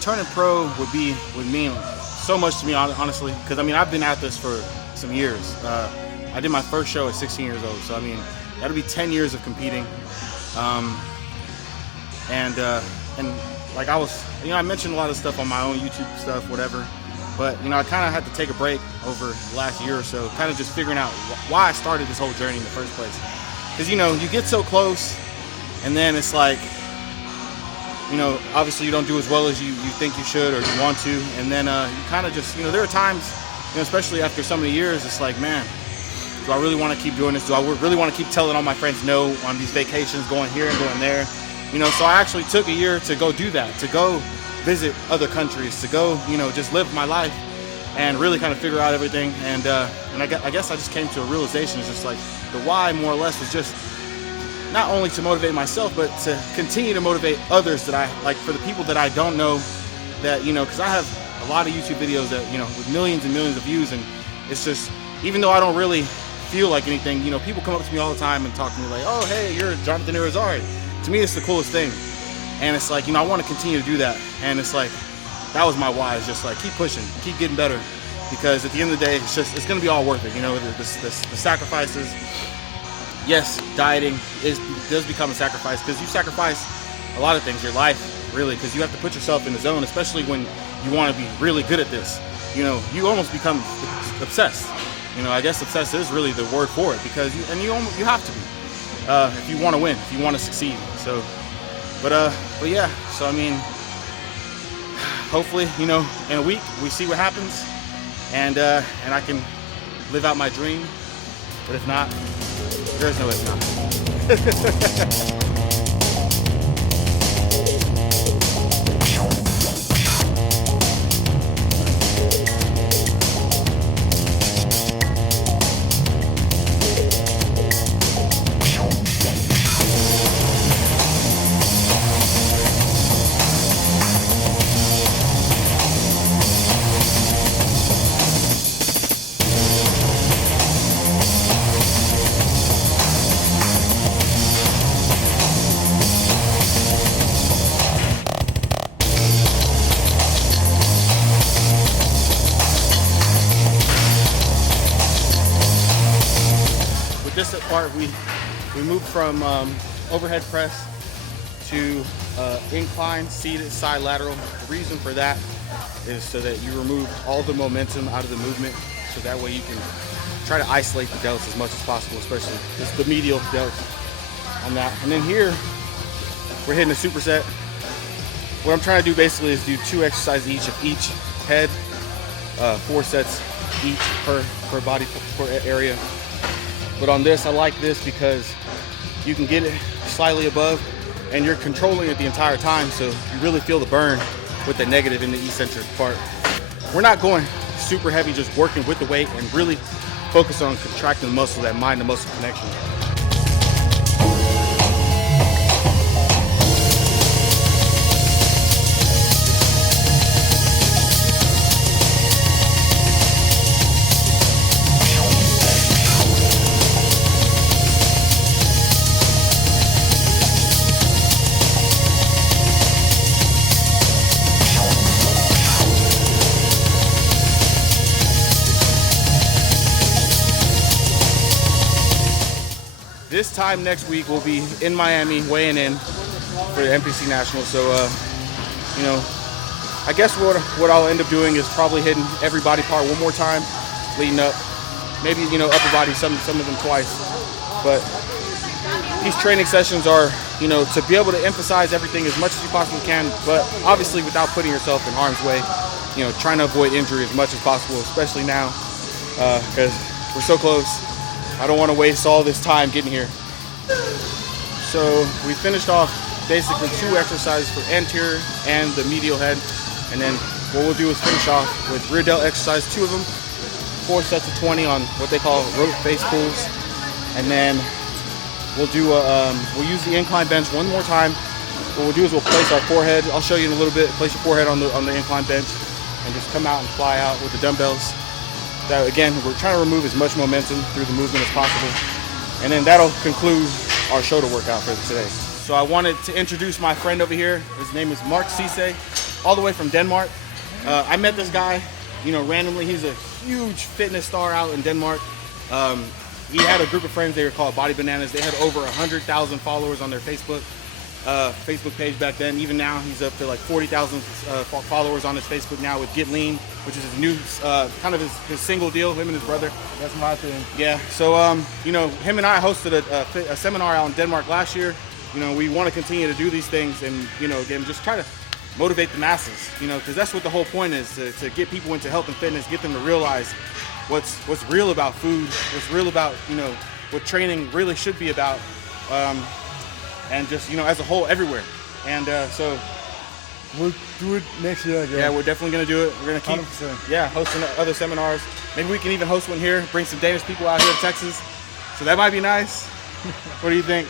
turning pro would mean so much to me, honestly, because I mean I've been at this for some years. I did my first show at 16 years old, so I mean that'll be 10 years of competing. And like I mentioned a lot of stuff on my own YouTube stuff, whatever. But I kind of had to take a break over the last year or so, kind of just figuring out why I started this whole journey in the first place. Because you get so close, and then it's like, obviously you don't do as well as you think you should or you want to, and then you kind of just, there are times, especially after so many years, it's like, man, do I really want to keep doing this? Do I really want to keep telling all my friends no on these vacations, going here and going there? So I actually took a year to go do that, to go visit other countries, to go, just live my life and really kind of figure out everything. And I guess I just came to a realization. It's just like the why, more or less, was just not only to motivate myself, but to continue to motivate others that I like, for the people that I don't know, that, because I have a lot of YouTube videos that, with millions and millions of views, and it's just, even though I don't really feel like anything, people come up to me all the time and talk to me like, oh, hey, you're Jonathan Irizarry. To me, it's the coolest thing. And it's like, I want to continue to do that. And it's like, that was my why. It's just like, keep pushing, keep getting better. Because at the end of the day, it's going to be all worth it. The sacrifices. Yes, dieting does become a sacrifice, because you sacrifice a lot of things, your life, really, because you have to put yourself in the zone, especially when you want to be really good at this. You almost become obsessed. I guess obsessed is really the word for it, because you have to be if you want to win, if you want to succeed. So. But yeah, so I mean, hopefully, in a week we see what happens, and I can live out my dream. But if not, there's no if not. This part, we moved from overhead press to incline, seated, side lateral. The reason for that is so that you remove all the momentum out of the movement, so that way you can try to isolate the delts as much as possible, especially the medial delts on that. And then here, we're hitting a superset. What I'm trying to do basically is do 2 exercises each of each head, 4 sets each per body, per area. But on this, I like this because you can get it slightly above, and you're controlling it the entire time, so you really feel the burn with the negative in the eccentric part. We're not going super heavy, just working with the weight and really focus on contracting the muscle, that mind to muscle connection. This time next week we'll be in Miami weighing in for the NPC Nationals. So, I guess what I'll end up doing is probably hitting every body part one more time, leading up. Maybe, upper body, some of them twice. But these training sessions are, to be able to emphasize everything as much as you possibly can, but obviously without putting yourself in harm's way, trying to avoid injury as much as possible, especially now, because we're so close. I don't want to waste all this time getting here. So we finished off basically 2 exercises for anterior and the medial head. And then what we'll do is finish off with rear delt exercise, 2 of them, 4 sets of 20 on what they call rope face pulls. And then we'll use the incline bench one more time. What we'll do is we'll place our forehead. I'll show you in a little bit. Place your forehead on the incline bench and just come out and fly out with the dumbbells. That, again, we're trying to remove as much momentum through the movement as possible. And then that'll conclude our shoulder workout for today. So I wanted to introduce my friend over here. His name is Mark Cisse. all the way from Denmark. I met this guy, you know, randomly. He's a huge fitness star out in Denmark. He had a group of friends. They were called Body Bananas. They had over 100,000 followers on their Facebook page back then. Even now, he's up to like 40,000 followers on his Facebook now with Get Lean, which is his new kind of his single deal. Him and his brother. That's my thing. Yeah. So you know, him and I hosted a seminar out in Denmark last year. You know, we want to continue to do these things, and you know, again, just try to motivate the masses. You know, because that's what the whole point is, to get people into health and fitness, get them to realize what's real about food, what's real about, you know, what training really should be about, and just, you know, as a whole, everywhere. And so we'll do it next year again. Yeah, we're definitely gonna do it. We're gonna keep 100%. Hosting other seminars. Maybe we can even host one here, bring some Danish people out here to Texas. So that might be nice. What do you think?